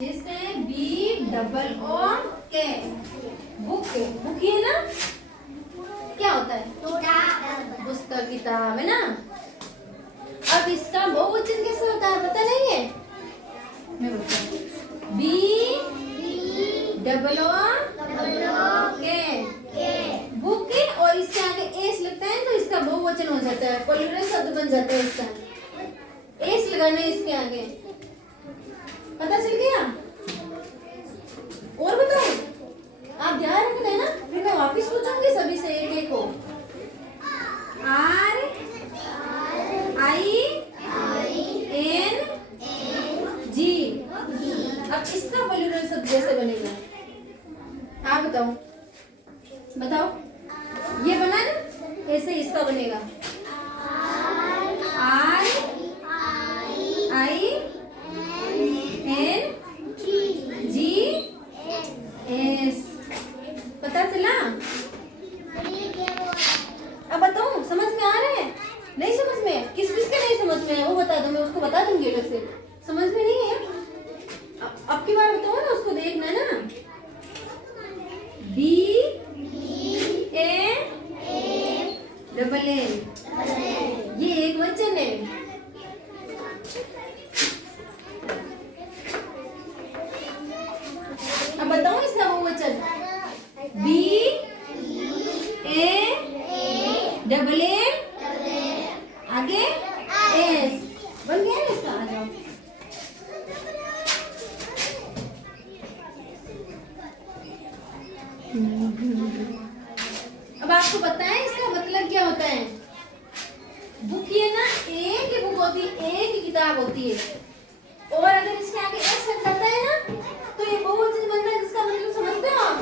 जैसे B double O के book है ना, क्या होता है? पुस्तक, किताब है ना। अब इसका बहुवचन कैसे होता है पता नहीं है? मैं बताऊं। बी डबल ओ के बुक है और इसके आगे एस लगता है तो इसका बहुवचन हो जाता है, प्लूरल शब्द बन जाता है इसका। एस लगाना है इसके आगे, पता चल गया? और बताओ, आप ध्यान रखना है ना, फिर मैं वापिस पूछूंगी सभी से एक एक को। R I N G. अब इसका प्लूरल शब्द कैसे बनेगा आप बताओ? बताओ, ये बना ना, ऐसे इसका बनेगा R I N G S. पता चला? अब बताओ, समझ में आ रहा है? नहीं समझ में? किस किस के नहीं समझ में है वो बता दो, मैं उसको बता दूंगी अलग से। समझ में नहीं है? अब की बार बताओ ना, उसको देखना ना। बी ए डबल ए, ये एक वचन है। अब बताओ इसका बहुवचन। बी ए डबल ए आगे एस बन गया ना इसका। आ जाओ, अब आपको पता है इसका मतलब क्या होता है? बुक ये ना एक ही बुक होती है, एक ही किताब होती है, और अगर इसके आगे एस लग जाता है ना तो ये बहुवचन बनता है। जिसका मतलब समझते हो आप?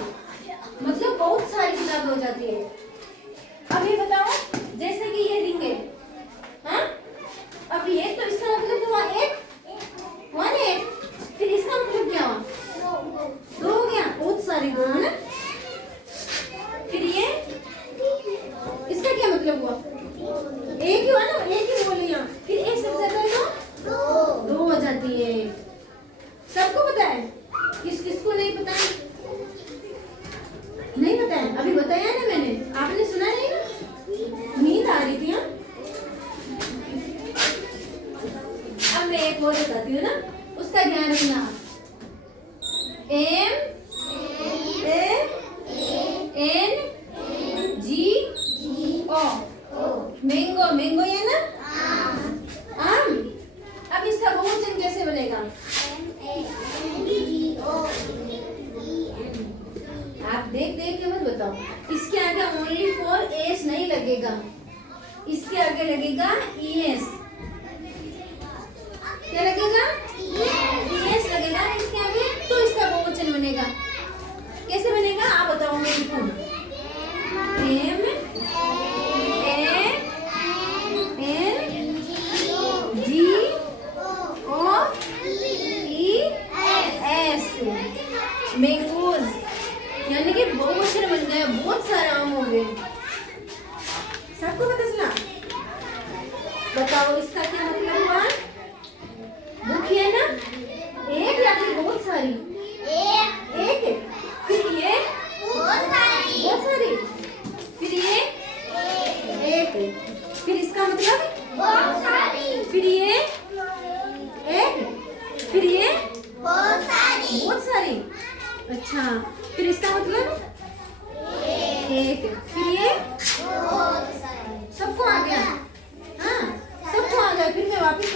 मतलब बहुत सारी किताबें हो जाती है। अब ये बताओ, जैसे कि ये रिंग है, हाँ? अब ये तो इसका मतलब हुआ एक, हुआ ना एक, फिर इसका मतलब क्या हुआ? दो हो गया, बहुत सारी दो है ना। फिर ये इसका क्या मतलब हुआ? एक ही हुआ ना, एक ही बोल लिया, फिर एक से ज्यादा तो दो हो जाती है। सबको पता है? किस किस को नहीं पता है? नहीं पता है? अभी बताया ना मैंने, आपने सुना नहीं ना? नींद आ रही थी? हाँ, अब मैं एक और बताती हूँ ना, उसका ध्यान रखना। M A N G O, mango. Mango ये ना आम। अब इसका बहुवचन कैसे बनेगा? आप देख देख के मत बताओ। इसके आगे ओनली फॉर एस नहीं लगेगा, इसके आगे लगेगा ईएस। क्या लगेगा? ईएस लगेगा इसके आगे, तो इसका बहुवचन बनेगा। कैसे बनेगा आप बताओ मेरे को? M A N G O E S, mangoes, यानी कि बहुवचन बन गया, बहुत सारे आम हो गए। सबको पता चला? बताओ इसका क्या मतलब हुआ? बुक है ना, एक या फिर बहुत सारी? एक। फिर ये बहुत सारी, फिर ये एक, फिर इसका मतलब बहुत सारी, फिर ये एक, फिर ये बहुत सारी। अच्छा, फिर इसका मतलब एक, फिर ये सबको आ गया। हाँ, सबको आ गया। फिर मैं वापस